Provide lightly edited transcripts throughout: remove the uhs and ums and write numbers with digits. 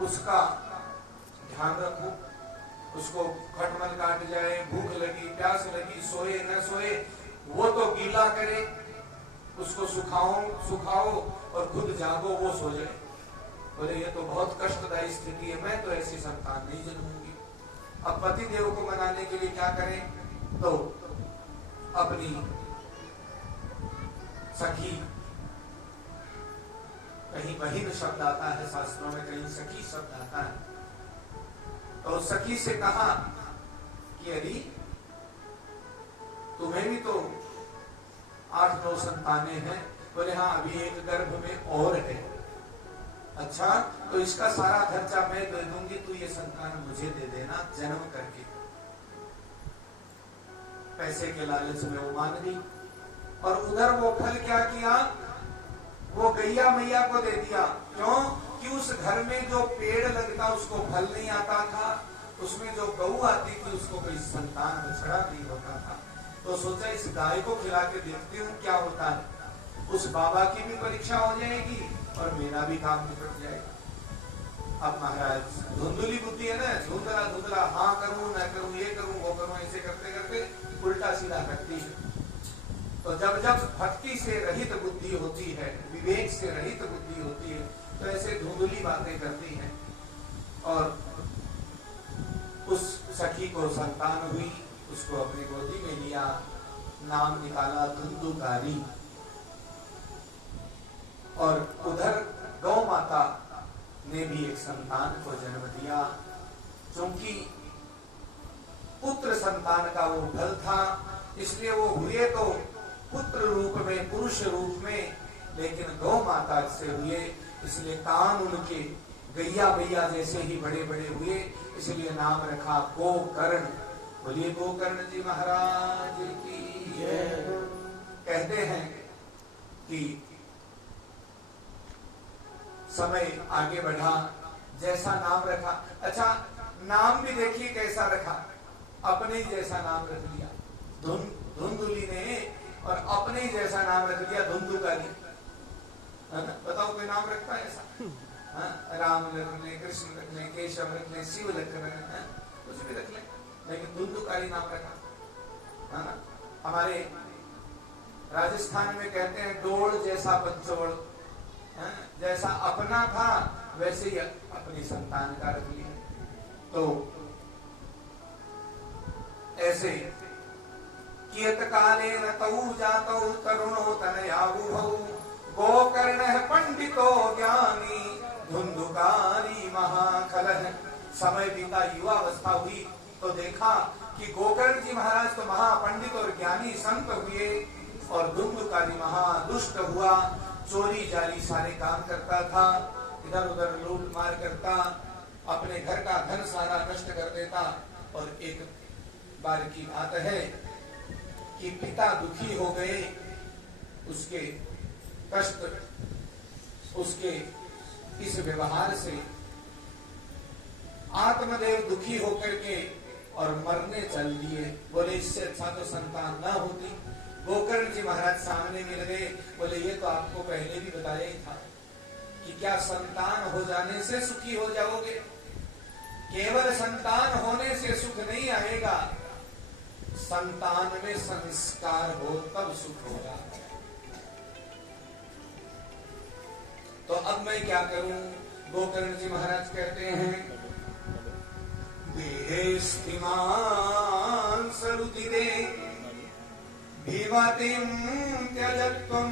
उसका ध्यान रखो। उसको खटमल काट जाए, भूख लगी, प्यास लगी, सोए न सोए, वो तो गीला करे, उसको सुखाओ और खुद जागो, वो सो जाए। बोले ये तो बहुत कष्टदायी स्थिति है, मैं तो ऐसी संतान नहीं जन्मूंगी। अब पति देव को मनाने के लिए क्या करें? तो अपनी सखी, कहीं बहिन शब्द आता है शास्त्रों में, कहीं सखी शब्द आता है, तो सखी से कहा कि अरे तुम्हें भी तो 8-9 संतानें हैं। बोले हाँ, अभी एक गर्भ में और है। अच्छा, तो इसका सारा खर्चा मैं दे दूंगी, तू ये संतान मुझे दे देना जन्म करके। पैसे के लालच में वो मान गई, और उधर वो फल क्या किया, वो गैया मैया को दे दिया। क्यों? कि उस घर में जो पेड़ लगता उसको फल नहीं आता था, उसमें जो गऊ आती थी उसको कोई संतान बछड़ा नहीं होता था। तो सोचा इस गाय को खिला के देखती हूँ क्या होता है। उस बाबा की भी परीक्षा हो जाएगी और मेरा भी काम निपट जाएगा। अब महाराज धुंधली बुद्धि है ना, धुंधला धुंधला, हाँ करूं न करूं, ये करूं वो करूं, ऐसे करते करते उल्टा सीधा करती है। तो जब जब भक्ति से रहित बुद्धि होती है, विवेक से रहित बुद्धि होती है, तो ऐसे धुंधली बातें करती है। और उस सखी को संतान हुई, उसको अपनी गोदी में लिया, नाम निकाला धुंधुकारी। और उधर गौ माता ने भी एक संतान को जन्म दिया। क्योंकि पुत्र संतान का वो फल था, इसलिए वो हुए तो पुत्र रूप में, पुरुष रूप में, लेकिन गौ माता से हुए, इसलिए कान उनके गैया मैया जैसे ही बड़े बड़े हुए, इसलिए नाम रखा गोकर्ण। बोलिए गोकर्ण जी महाराज की जय। कहते हैं कि समय आगे बढ़ा, जैसा नाम रखा। अच्छा, नाम भी देखिए कैसा रखा, अपने ही जैसा नाम रख लिया धुंधुली ने, और अपने ही जैसा नाम रख लिया धुंधुकारी। बताओ कोई नाम रखता है ऐसा? राम रख ले, कृष्ण रख ले, केशव रख ले, शिव रख ले, कुछ भी रख ले, लेकिन धुंधुकारी नाम रखा है ना। हमारे राजस्थान में कहते हैं डोल जैसा पंचवड़, जैसा अपना था वैसे ही अपनी संतान का रख लिया। तो ऐसे कियत काले रतौ जातौ तरुणो तनयावुभौ गोकर्ण पंडितो ज्ञानी धुंधुकारी महाखलः। समय बीता, युवा अवस्था हुई, तो देखा कि गोकर्ण जी महाराज तो महापंडित और ज्ञानी संत हुए, और धुंधुकारी महादुष्ट हुआ, चोरी जारी सारे काम करता था, इधर उधर लूट मार करता, अपने घर का धन सारा नष्ट कर देता। और एक बार की बात है कि पिता दुखी हो गए, उसके कष्ट, उसके इस व्यवहार से आत्मदेव दुखी होकर के और मरने चल दिए। बोले इससे अच्छा तो संतान ना होती। गोकर्ण जी महाराज सामने मिल गए, बोले ये तो आपको पहले भी बताया ही था कि क्या संतान हो जाने से सुखी हो जाओगे? केवल संतान होने से सुख नहीं आएगा, संतान में संस्कार हो तब सुख होगा। तो अब मैं क्या करूं? गोकर्ण जी महाराज कहते हैं देहे स्थिमान सरुदिदे भीमतिं त्यजत्वं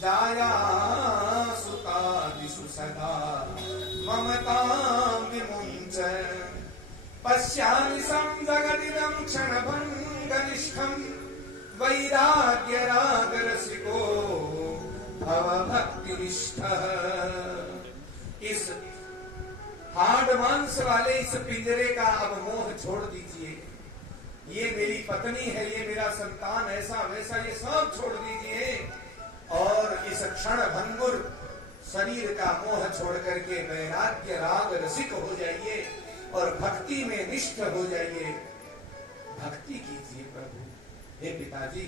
जाया सुतादिषु सदा ममतां विमुञ्च पश्यामि संजगदिदं क्षणभङ्गनिष्ठं वैराग्यरागरसिको भवभक्तिनिष्ठः। इस हाड़ मांस वाले इस पिंजरे का अब मोह छोड़ दीजिए। ये मेरी पत्नी है, ये मेरा संतान, ऐसा वैसा, ये सब छोड़ दीजिए और इस क्षण भंगुर शरीर का मोह छोड़ करके वैराग्य राग रसिक हो जाइए और भक्ति में निष्ठ हो जाइए। भक्ति कीजिए प्रभु। हे पिताजी,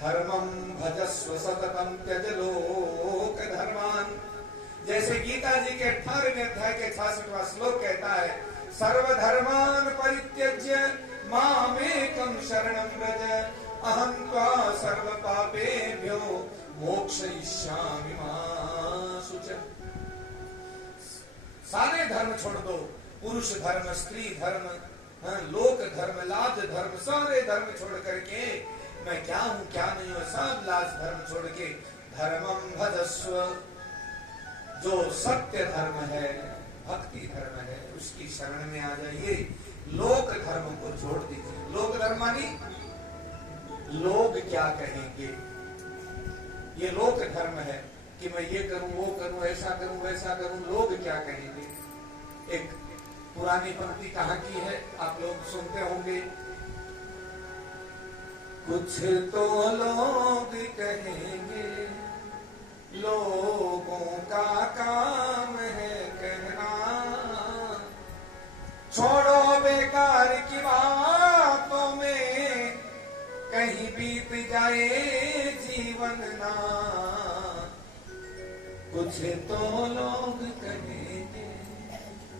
धर्मं भजस्व सततं त्यज लोक धर्मान् जैसे गीता जी के 18वें अध्याय के 66वां श्लोक कहता है, सर्वधर्मान परित्यज्य मामेकं शरणं व्रज अहं त्वा सर्व पापेभ्यो मोक्षयिष्यामि मा शुचः। सारे धर्म छोड़ दो, पुरुष धर्म, स्त्री धर्म, लोक धर्म, लाज धर्म, सारे धर्म छोड़ करके, मैं क्या हूं क्या नहीं हूं, सब लाज धर्म छोड़ के धर्मं भजस्व, जो सत्य धर्म है, भक्ति धर्म है, उसकी शरण में आ जाइए। लोक धर्म को छोड़ दीजिए। लोक धर्म मानी लोग क्या कहेंगे, ये लोक धर्म है कि मैं ये करूं वो करूं, ऐसा करूं वैसा करूं, लोग क्या कहेंगे। एक पुरानी पंक्ति कहाँ की है, आप लोग सुनते होंगे, कुछ तो लोग कहेंगे, लोगों का काम है कहना, छोड़ो बेकार की बातों में, कहीं बीत जाए जीवन ना, कुछ तो लोग कहेंगे।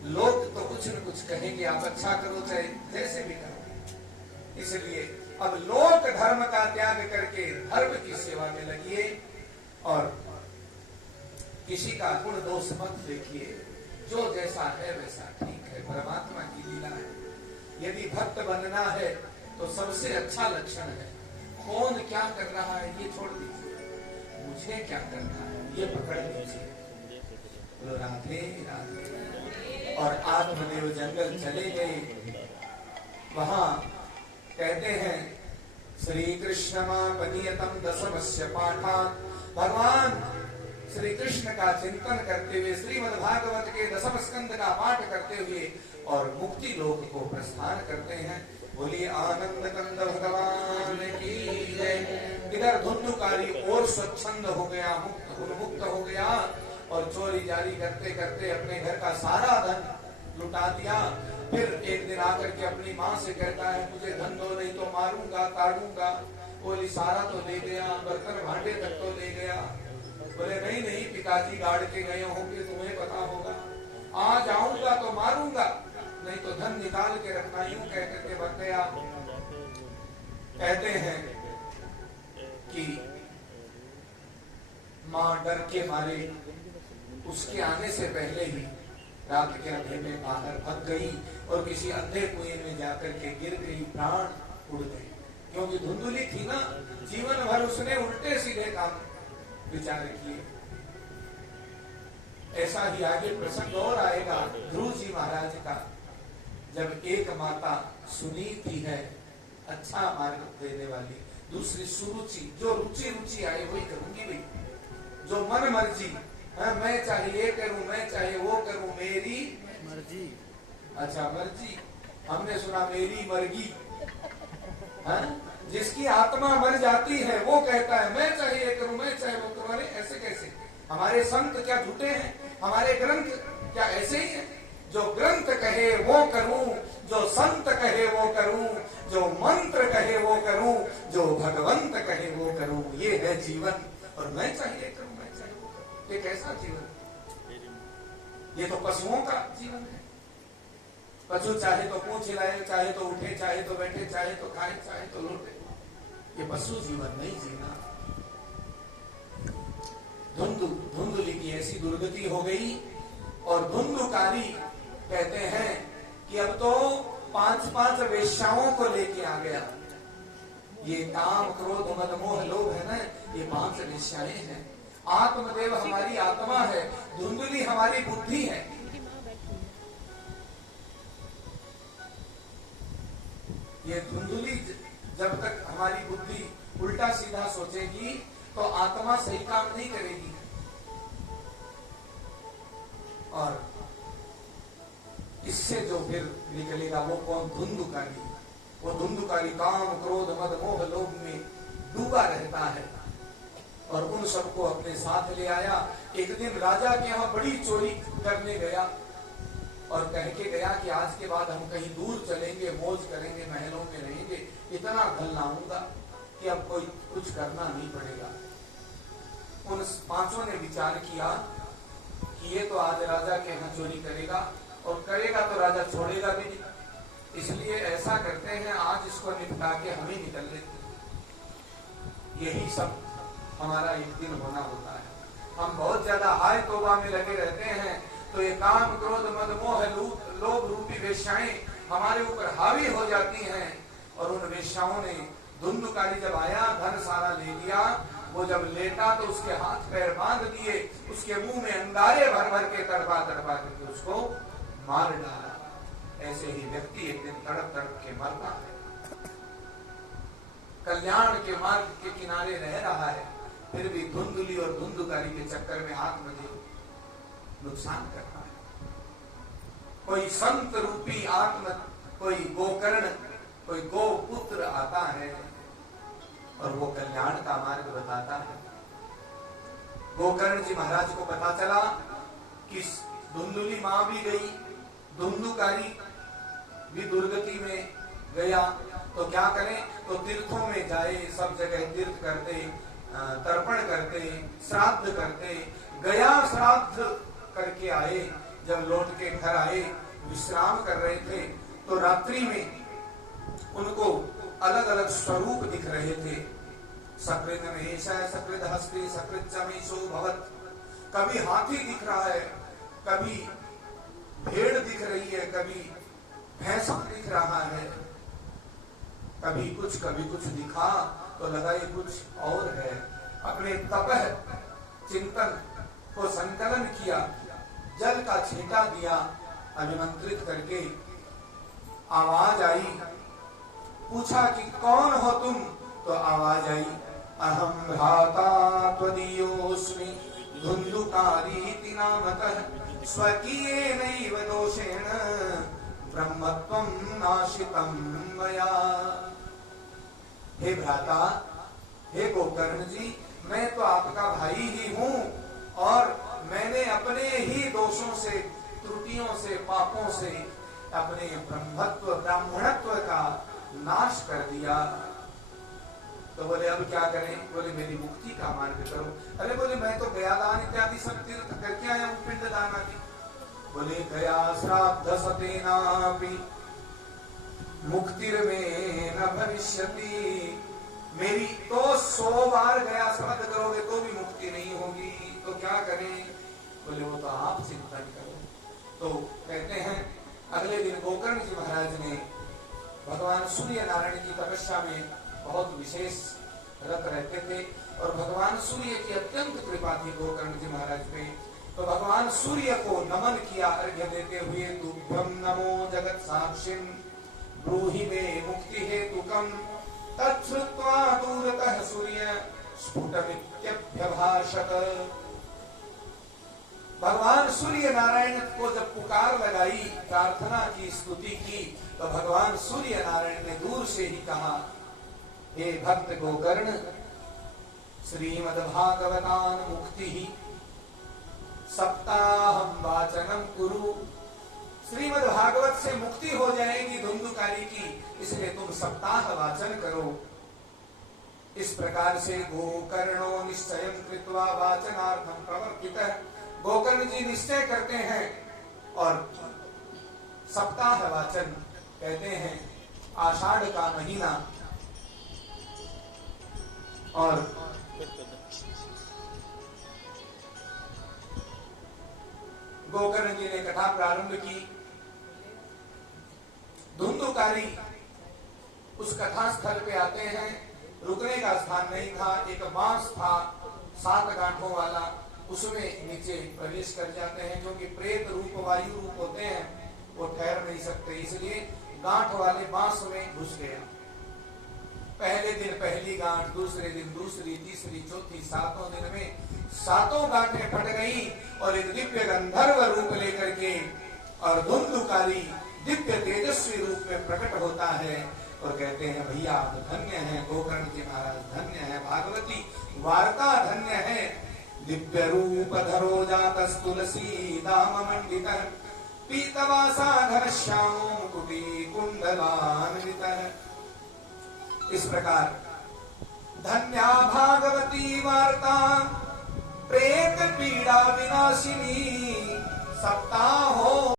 लोग तो कुछ न कुछ कहेंगे, आप अच्छा करो चाहे जैसे भी करो। इसलिए अब लोक धर्म का त्याग करके धर्म की सेवा में लगिए और किसी का गुण दोष मत देखिए, जो जैसा है वैसा ठीक है, परमात्मा की लीला है। यदि भक्त बनना है तो सबसे अच्छा लक्षण है, कौन क्या कर रहा है ये छोड़ दीजिए, मुझे क्या करना है ये पकड़ लीजिए। बोलो राधे राधे। और आत्मदेव जंगल चले गए। वहां कहते हैं, श्री कृष्ण पनीयतम दशमस्य पाठात्, भगवान श्री कृष्ण का चिंतन करते हुए श्रीमद् भागवत के दशम स्कंद का पाठ करते हुए और मुक्ति लोक को प्रस्थान करते हैं। बोलिए आनंद कंद भगवान की जय। इधर धुंधुकारी और स्वच्छंद हो गया, उन्मुक्त हो गया और चोरी जारी करते करते अपने घर का सारा धन लुटा दिया। फिर एक दिन आकर के अपनी माँ से कहता है, मुझे धन दो नहीं तो मारूंगा काटूंगा। बोली सारा तो ले गया, बर्तन भांडे तक तो ले गया। बोले नहीं नहीं, पिताजी गाड़ के गए होंगे, तुम्हें पता होगा, आ जाऊंगा तो मारूंगा, नहीं तो धन निकाल के रखना। यूं कह करके बन गया। कहते हैं कि माँ डर के मारे उसके आने से पहले ही रात के अंधेरे में बाहर भाग गई और किसी अंधे कुएं में जाकर के गिर गई, प्राण उड़ गए। क्योंकि धुंधुली थी ना, जीवन भर उसने उल्टे सीधे काम विचार किए। ऐसा ही आगे प्रसंग और आएगा ध्रुव जी महाराज का, जब एक माता सुनीति है, अच्छा मार्ग देने वाली, दूसरी सुरुचि, जो रुचि रुचि आए वही करूंगी भाई, जो मन मर्जी, मैं चाहे ये करूं, मैं चाहे वो करूं, मेरी मर्जी। अच्छा मर्जी, हमने सुना मेरी मर्गी। जिसकी आत्मा मर जाती है वो कहता है मैं चाहे ये करूं, मैं चाहे वो करूं। अरे ऐसे कैसे? हमारे संत क्या झूठे हैं? हमारे ग्रंथ क्या ऐसे ही है? जो ग्रंथ कहे वो करूं, जो संत कहे वो करूं, जो मंत्र कहे वो करूं, जो भगवंत कहे वो करूं, ये है जीवन। और मैं चाहिए करूं, मैं चाहिए वो करूं, ये कैसा जीवन? ये तो पशुओं का जीवन है। पशु चाहे तो पूंछ हिलाए, चाहे तो उठे, चाहे तो बैठे, चाहे तो खाए, चाहे तो लौटे। ये पशु जीवन नहीं जीना। धुंधुली की ऐसी दुर्गति हो गई और धुंधुकारी कहते हैं कि अब तो 5-5 वेश्याओं को लेके आ गया। ये काम क्रोध मद मोह लोभ है ना, ये 5 वेश्याएं हैं। आत्मदेव हमारी आत्मा है, धुंधुली हमारी बुद्धि है। ये धुंधुली जब तक हमारी बुद्धि उल्टा सीधा सोचेगी तो आत्मा सही काम नहीं करेगी। और इससे जो फिर निकलेगा वो कौन? धुंधुकारी। वो धुंधुकारी काम क्रोध मद मोह लोभ में डूबा रहता है और उन सबको अपने साथ ले आया। एक दिन राजा के यहाँ बड़ी चोरी करने गया और कह के गया कि आज के बाद हम कहीं दूर चलेंगे, मौज करेंगे, महलों में रहेंगे, इतना धन लाऊंगा कि अब कोई कुछ करना नहीं पड़ेगा। उन 5 ने विचार किया कि ये तो आज राजा के यहाँ चोरी करेगा, और करेगा तो राजा छोड़ेगा भी नहीं, इसलिए ऐसा करते हैं आज इसको निपटा के हम ही निकल लेते हैं। यही सब हमारा एक दिन होना होता है। हम बहुत ज्यादा हाय तौबा में लगे रहते हैं, तो ये काम क्रोध मद मोह लोभ रूपी वेश्याएं हमारे ऊपर हावी हो जाती हैं। और उन वेश्याओं ने धुंधुकारी जब आया, धन सारा ले लिया, वो जब लेटा तो उसके हाथ पैर बांध दिए, उसके मुंह में अंगारे भर भर के तड़पा तड़पा करके उसको मार डाला। ऐसे ही व्यक्ति एक दिन तड़प तड़प के मरता है। कल्याण के मार्ग के किनारे रह रहा है, फिर भी धुंधली और धुंधुकारी के चक्कर में आत्मदेव नुकसान कर रहा है। कोई संत रूपी आत्म, कोई गोकर्ण, कोई गोपुत्र आता है और वो कल्याण का मार्ग बताता है। गोकर्ण जी महाराज को पता चला कि धुंधुली मां भी गई, धुंधुकारी भी दुर्गति में गया, तो क्या करें? तो तीर्थों में जाए, सब जगह तीर्थ करते, तर्पण करते, श्राद्ध करते। गया श्राद्ध करके आए, जब लौट के घर आए, विश्राम कर रहे थे, तो रात्रि में उनको अलग अलग स्वरूप दिख रहे थे। सकृत महेश, सकृत हस्ती, सकृत चमीशो भवत। कभी हाथी दिख रहा है, कभी भेड़ दिख रही है, कभी भैंसा दिख रहा है, कभी कुछ दिखा तो लगा ये कुछ और है। अपने तपह चिंतन को संकलन किया, जल का छींटा दिया, अभिमंत्रित करके आवाज आई, पूछा कि कौन हो तुम? तो आवाज आई, अहम भ्राता त्वदीयोऽस्मि धुंधुकारीति नामतः स्वकीये नैव दोषेण ब्रह्मत्वं नाशितं मया। हे भ्राता, हे गोकर्ण जी, मैं तो आपका भाई ही हूँ, और मैंने अपने ही दोषों से, त्रुटियों से, पापों से अपने ब्रह्मत्व, ब्राह्मणत्व का नाश कर दिया। तो बोले अब क्या करें? बोले मेरी मुक्ति का मार्ग करो। अरे बोले मैं तो गया दान इत्यादि सब तीर्थ करके आया हूँ, पिंड दान आदि। बोले गया श्राद्ध सतेनापि मुक्तिर्मे न भविष्यति। मेरी तो 100 बार गया श्राद्ध करोगे तो भी मुक्ति नहीं होगी, तो क्या करें? बोले वो तो आप चिंतन करो। तो कहते हैं अगले दिन गोकर्ण जी महाराज ने भगवान सूर्य नारायण की तपस्या में बहुत विशेष रत रहते थे, और भगवान सूर्य की अत्यंत कृपा थी गोकर्ण जी महाराज पे। तो भगवान सूर्य को नमन किया अर्घ्य देते हुए, तुभ्यं नमो जगत साक्षिन् ब्रूहि मे मुक्ति हेतुकम्। तच्छ्रुत्वा दूरतः सूर्य स्फुटमित्यभ्यभाषत। भगवान सूर्य नारायण को जब पुकार लगाई, प्रार्थना की, स्तुति की, तो भगवान सूर्य नारायण ने दूर से ही कहा, हे भक्त गोकर्ण, श्रीमद्भागवतान् मुक्ति सप्ताहं वाचनम कुरु। श्रीमद् भागवत से मुक्ति हो जाएगी धुंधुकारी की, इसलिए तुम सप्ताह वाचन करो। इस प्रकार से गोकर्णो निश्चयं कृत्वा वाचनार्थं प्रवर्तितः। गोकर्ण जी निश्चय करते हैं और सप्ताह वाचन कहते हैं। आषाढ़ का महीना, और गोकर्ण जी ने कथा प्रारंभ की। धुंधुकारी उस कथा स्थल पे आते हैं, रुकने का स्थान नहीं था, एक बांस था 7 गांठों वाला, उसमें नीचे प्रवेश कर जाते हैं, क्योंकि प्रेत रूप, वायु रूप होते हैं, वो ठहर नहीं सकते, इसलिए गांठ वाले बांस में घुस गया। पहले दिन पहली गांठ, दूसरे दिन दूसरी, तीसरी, चौथी, 7वें दिन में 7 गांठें फट गई, और एक दिव्य गंधर्व रूप लेकर के और धुंधुकारी दिव्य तेजस्वी रूप में प्रकट होता है, और कहते हैं भैया आप धन्य हैं, गोकर्ण जी महाराज धन्य है, भागवती वार्ता धन्य है। दिव्य रूप धरो जातस् तुलसी दाम मंडितः पीतवासा घनश्यामो मुकुटी कुंडलान्वितः। इस प्रकार धन्या भागवती वार्ता प्रेत पीड़ा विनाशिनी, सप्ताह